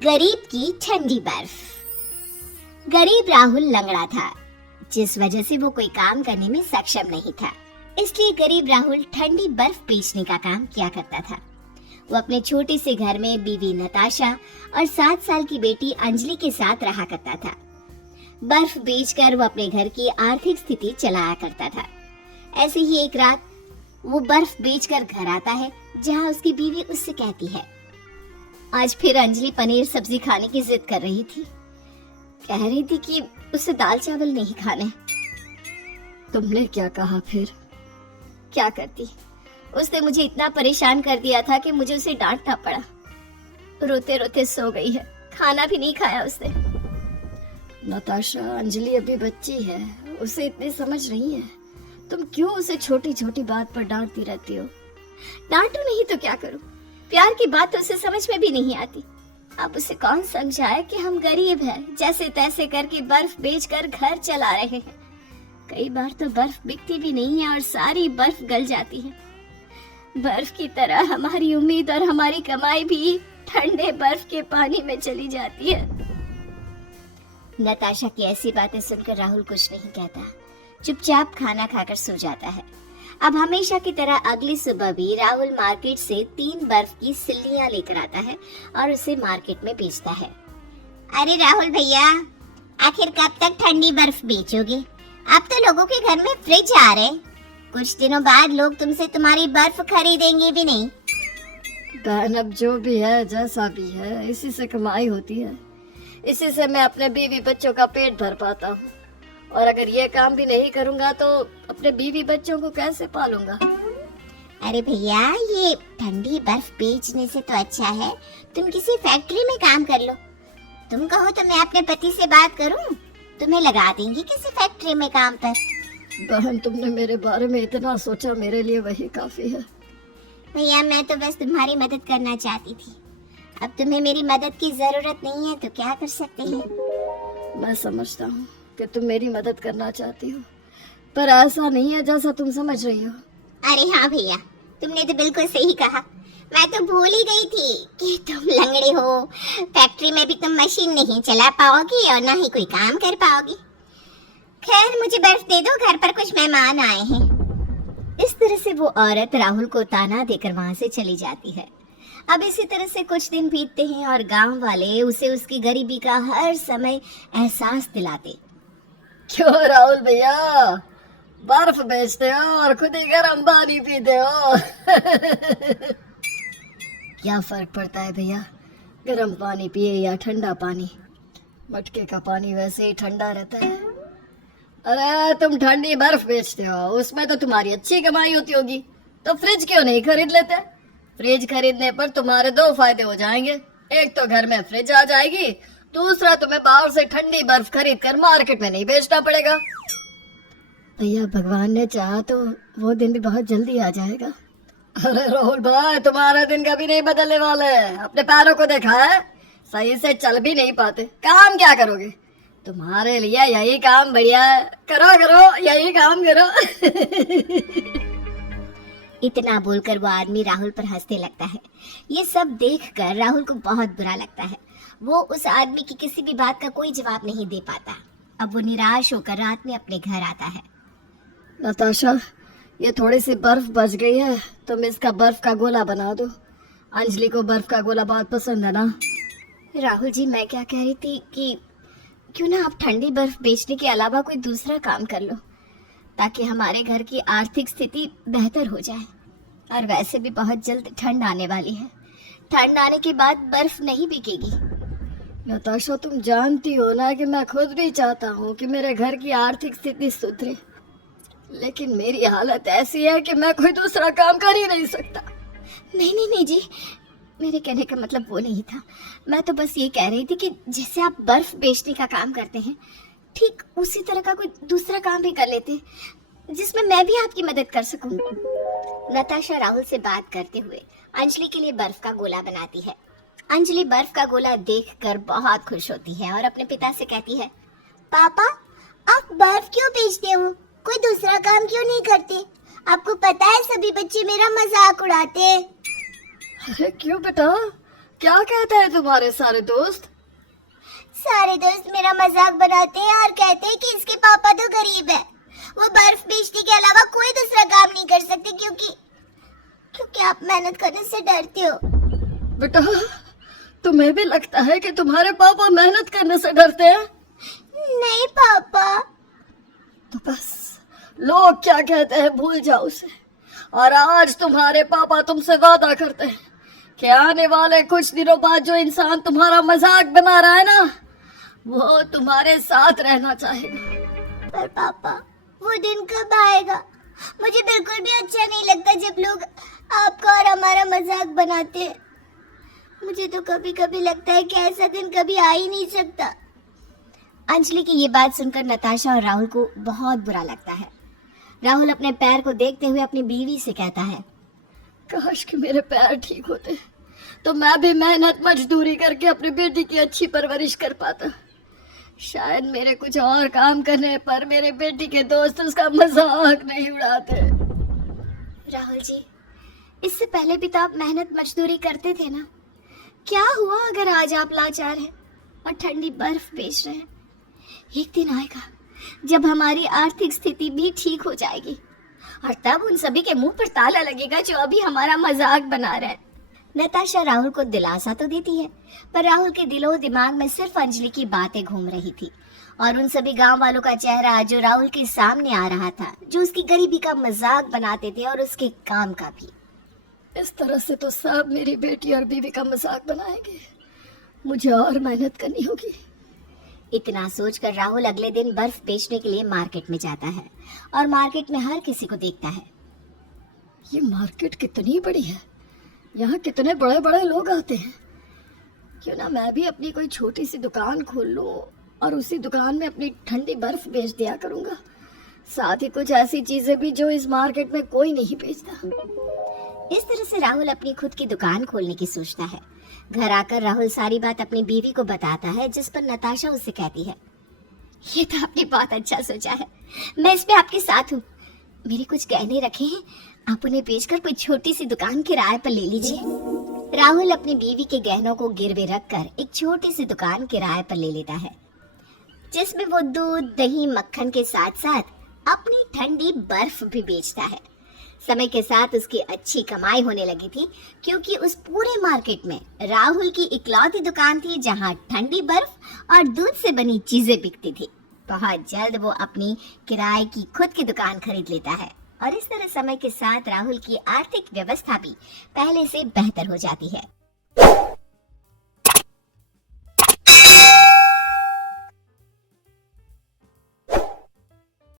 गरीब की ठंडी बर्फ। गरीब राहुल लंगड़ा था, जिस वजह से वो कोई काम करने में सक्षम नहीं था। इसलिए गरीब राहुल ठंडी बर्फ बेचने का काम किया करता था। वो अपने छोटे से घर में बीवी नताशा और 7 साल की बेटी अंजलि के साथ रहा करता था। बर्फ बेचकर वो अपने घर की आर्थिक स्थिति चलाया करता था। ऐसे ही एक रात वो बर्फ बेचकर घर आता है, जहाँ उसकी बीवी उससे कहती है, आज फिर अंजलि पनीर सब्जी खाने की जिद कर रही थी। कह रही थी कि उसे दाल चावल नहीं खाने। तुमने क्या कहा फिर? क्या करती, उसने मुझे इतना परेशान कर दिया था कि मुझे उसे डांटना पड़ा। रोते रोते सो गई है, खाना भी नहीं खाया उसने। नताशा, अंजलि अभी बच्ची है, उसे इतनी समझ नहीं है। तुम क्यों उसे छोटी छोटी बात पर डांटती रहती हो? डांटू नहीं तो क्या करूं? प्यार की बात तो उसे समझ में भी नहीं आती। अब उसे कौन समझाए कि हम गरीब हैं, जैसे तैसे करके बर्फ बेचकर घर चला रहे हैं। कई बार तो बर्फ बिकती भी नहीं है और सारी बर्फ गल जाती है। बर्फ की तरह हमारी उम्मीद और हमारी कमाई भी ठंडे बर्फ के पानी में चली जाती है। नताशा की ऐसी बातें सुनकर राहुल कुछ नहीं कहता, चुपचाप खाना खाकर सो जाता है। अब हमेशा की तरह अगली सुबह भी राहुल मार्केट से 3 बर्फ की सिल्लियां लेकर आता है और उसे मार्केट में बेचता है। अरे राहुल भैया, आखिर कब तक ठंडी बर्फ बेचोगे? अब तो लोगों के घर में फ्रिज आ रहे, कुछ दिनों बाद लोग तुमसे तुम्हारी बर्फ खरीदेंगे भी नहीं। बहन, अब जो भी है, जैसा भी है, इसी से कमाई होती है। इसी से मैं अपने बीवी बच्चों का पेट भर पाता हूँ। और अगर ये काम भी नहीं करूँगा तो अपने बीवी बच्चों को कैसे पालूंगा? अरे भैया, ये ठंडी बर्फ बेचने से तो अच्छा है तुम किसी फैक्ट्री में काम कर लो। तुम कहो तो मैं अपने पति से बात करूं, तुम्हें लगा देंगे किसी फैक्ट्री में काम पर। बहन, तुमने मेरे बारे में इतना सोचा, मेरे लिए वही काफी है। भैया, मैं तो बस तुम्हारी मदद करना चाहती थी। अब तुम्हें मेरी मदद की जरूरत नहीं है तो क्या कर सकते हैं। मैं समझता हूँ कि तुम मेरी मदद करना चाहती हो, पर ऐसा नहीं है जैसा तुम समझ रही हो। अरे हाँ भैया, तुमने तो बिल्कुल सही कहा। मैं तो भूल ही गई थी कि तुम लंगड़े हो। फैक्ट्री में भी तुम मशीन नहीं चला पाओगी और ना ही कोई काम कर पाओगी। खैर, मुझे बर्फ दे दो, घर पर कुछ मेहमान आए हैं। इस तरह से वो औरत राहुल को ताना देकर वहां से चली जाती है। अब इसी तरह से कुछ दिन बीतते हैं और गांव वाले उसे उसकी गरीबी का हर समय एहसास दिलाते। क्यों राहुल भैया, बर्फ बेचते हो और खुद ही गर्म पानी पीते हो? क्या फर्क पड़ता है भैया, गर्म पानी पिए या ठंडा पानी? मटके का पानी वैसे ही ठंडा रहता है। अरे तुम ठंडी बर्फ बेचते हो, उसमें तो तुम्हारी अच्छी कमाई होती होगी, तो फ्रिज क्यों नहीं खरीद लेते? फ्रिज खरीदने पर तुम्हारे 2 फायदे हो जाएंगे। एक तो घर में फ्रिज आ जाएगी, दूसरा तुम्हें बाहर से ठंडी बर्फ खरीद कर मार्केट में नहीं बेचना पड़ेगा। भैया, भगवान ने चाहा तो वो दिन भी बहुत जल्दी आ जाएगा। अरे राहुल भाई, तुम्हारे दिन कभी नहीं बदलने वाले। अपने पैरों को देखा है, सही से चल भी नहीं पाते, काम क्या करोगे? तुम्हारे लिए यही काम बढ़िया है, करो करो, यही काम करो। इतना बोलकर वो आदमी राहुल पर हंसने लगता है। ये सब देखकर राहुल को बहुत बुरा लगता है। वो उस आदमी की किसी भी बात का कोई जवाब नहीं दे पाता। अब वो निराश होकर रात में अपने घर आता है। नताशा, ये थोड़ी सी बर्फ बच गई है, तुम इसका बर्फ का गोला बना दो। अंजलि को बर्फ का गोला बहुत पसंद है ना। राहुल जी, मैं क्या कह रही थी कि क्यों ना आप ठंडी बर्फ बेचने के अलावा कोई दूसरा काम कर लो, ताकि हमारे घर की आर्थिक स्थिति बेहतर हो जाए। और वैसे भी बहुत जल्द ठंड आने वाली है, ठंड आने के बाद बर्फ नहीं बिकेगी। नताशा, तुम जानती हो ना कि मैं खुद भी चाहता हूँ कि मेरे घर की आर्थिक स्थिति सुधरे, लेकिन मेरी हालत ऐसी है कि मैं कोई दूसरा काम कर ही नहीं सकता। नहीं जी, मेरे कहने का मतलब वो नहीं था। मैं तो बस ये कह रही थी कि जैसे आप बर्फ बेचने का काम करते हैं, ठीक उसी तरह का कोई दूसरा काम भी कर लेते जिसमें मैं भी आपकी मदद कर सकूं। नताशा राहुल से बात करते हुए अंजलि के लिए बर्फ का गोला बनाती है। अंजलि बर्फ का गोला देखकर बहुत खुश होती है और अपने पिता से कहती है, पापा, आप बर्फ क्यों बेचते हो? कोई दूसरा काम क्यों नहीं करते? आपको पता है सभी बच्चे मेरा मजाक उड़ाते हैं। अरे क्यों बेटा, क्या कहते हैं तुम्हारे सारे दोस्त? सारे दोस्त मेरा मजाक बनाते हैं और कहते हैं कि इसके पापा तो गरीब है, वो बर्फ बेचने के अलावा कोई दूसरा काम नहीं कर सकते क्योंकि आप मेहनत करने से डरते हो। बेटा, तुम्हें भी लगता है कि तुम्हारे पापा मेहनत करने से डरते हैं? नहीं पापा। तो बस लोग क्या कहते हैं भूल जाओ उसे। और आज तुम्हारे पापा तुमसे वादा करते हैं कि आने वाले कुछ दिनों बाद जो इंसान तुम्हारा मजाक बना रहा है ना, वो तुम्हारे साथ रहना चाहेगा। पर पापा, वो दिन कब आएगा? मुझे बिल्कुल भी अच्छा नहीं लगता जब लोग आपका और हमारा मजाक बनाते हैं। मुझे तो कभी कभी लगता है कि ऐसा दिन कभी आ ही नहीं सकता। अंजलि की ये बात सुनकर नताशा और राहुल को बहुत बुरा लगता है। राहुल अपने पैर को देखते हुए अपनी बीवी से कहता है, काश कि मेरे पैर ठीक होते तो मैं भी मेहनत मजदूरी करके अपनी बेटी की अच्छी परवरिश कर पाता। शायद मेरे कुछ और काम करने पर मेरे बेटी के दोस्त उसका मजाक नहीं उड़ाते। राहुल जी, इससे पहले भी तो आप मेहनत मजदूरी करते थे ना। क्या हुआ अगर आज आप लाचार हैं और ठंडी बर्फ बेच रहे हैं? एक दिन आएगा जब हमारी आर्थिक स्थिति भी ठीक हो जाएगी और तब उन सभी के मुंह पर ताला लगेगा जो अभी हमारा मजाक बना रहे हैं। नताशा राहुल को दिलासा तो देती है, पर राहुल के दिलो दिमाग में सिर्फ अंजलि की बातें घूम रही थी और उन सभी गांव वालों का चेहरा जो राहुल के सामने आ रहा था, जो उसकी गरीबी का मजाक बनाते थे और उसके काम का भी। इस तरह से तो सब मेरी बेटी और बीवी का मजाक बनाएंगे। मुझे और मेहनत करनी होगी। इतना सोचकर राहुल अगले दिन बर्फ बेचने के लिए मार्केट में जाता है और मार्केट में हर किसी को देखता है। ये मार्केट कितनी बड़ी है, यहाँ कितने बड़े बड़े लोग आते हैं। क्यों ना मैं भी अपनी कोई छोटी सी दुकान खोल लूं और उसी दुकान में अपनी ठंडी बर्फ बेच दिया करूंगा। साथ ही कुछ ऐसी चीजें भी जो इस मार्केट में कोई नहीं बेचता। इस तरह से राहुल अपनी खुद की दुकान खोलने की सोचता है। घर आकर राहुल सारी बात अपनी बीवी को बताता है, जिस पर नताशा उससे कहती है, ये तो आपने बहुत अच्छा सोचा है, मैं इसमें आपके साथ हूँ। मेरे कुछ गहने रखे हैं, आप उन्हें बेचकर कोई छोटी सी दुकान किराए पर ले लीजिए। राहुल अपनी बीवी के गहनों को गिरवे रखकर एक छोटी सी दुकान किराए पर ले लेता है, जिसमें वो दूध, दही, मक्खन के साथ साथ अपनी ठंडी बर्फ भी बेचता है। समय के साथ उसकी अच्छी कमाई होने लगी थी, क्योंकि उस पूरे मार्केट में राहुल की इकलौती दुकान थी जहां ठंडी बर्फ और दूध से बनी चीजें बिकती थी। बहुत जल्द वो अपनी किराए की खुद की दुकान खरीद लेता है और इस तरह समय के साथ राहुल की आर्थिक व्यवस्था भी पहले से बेहतर हो जाती है।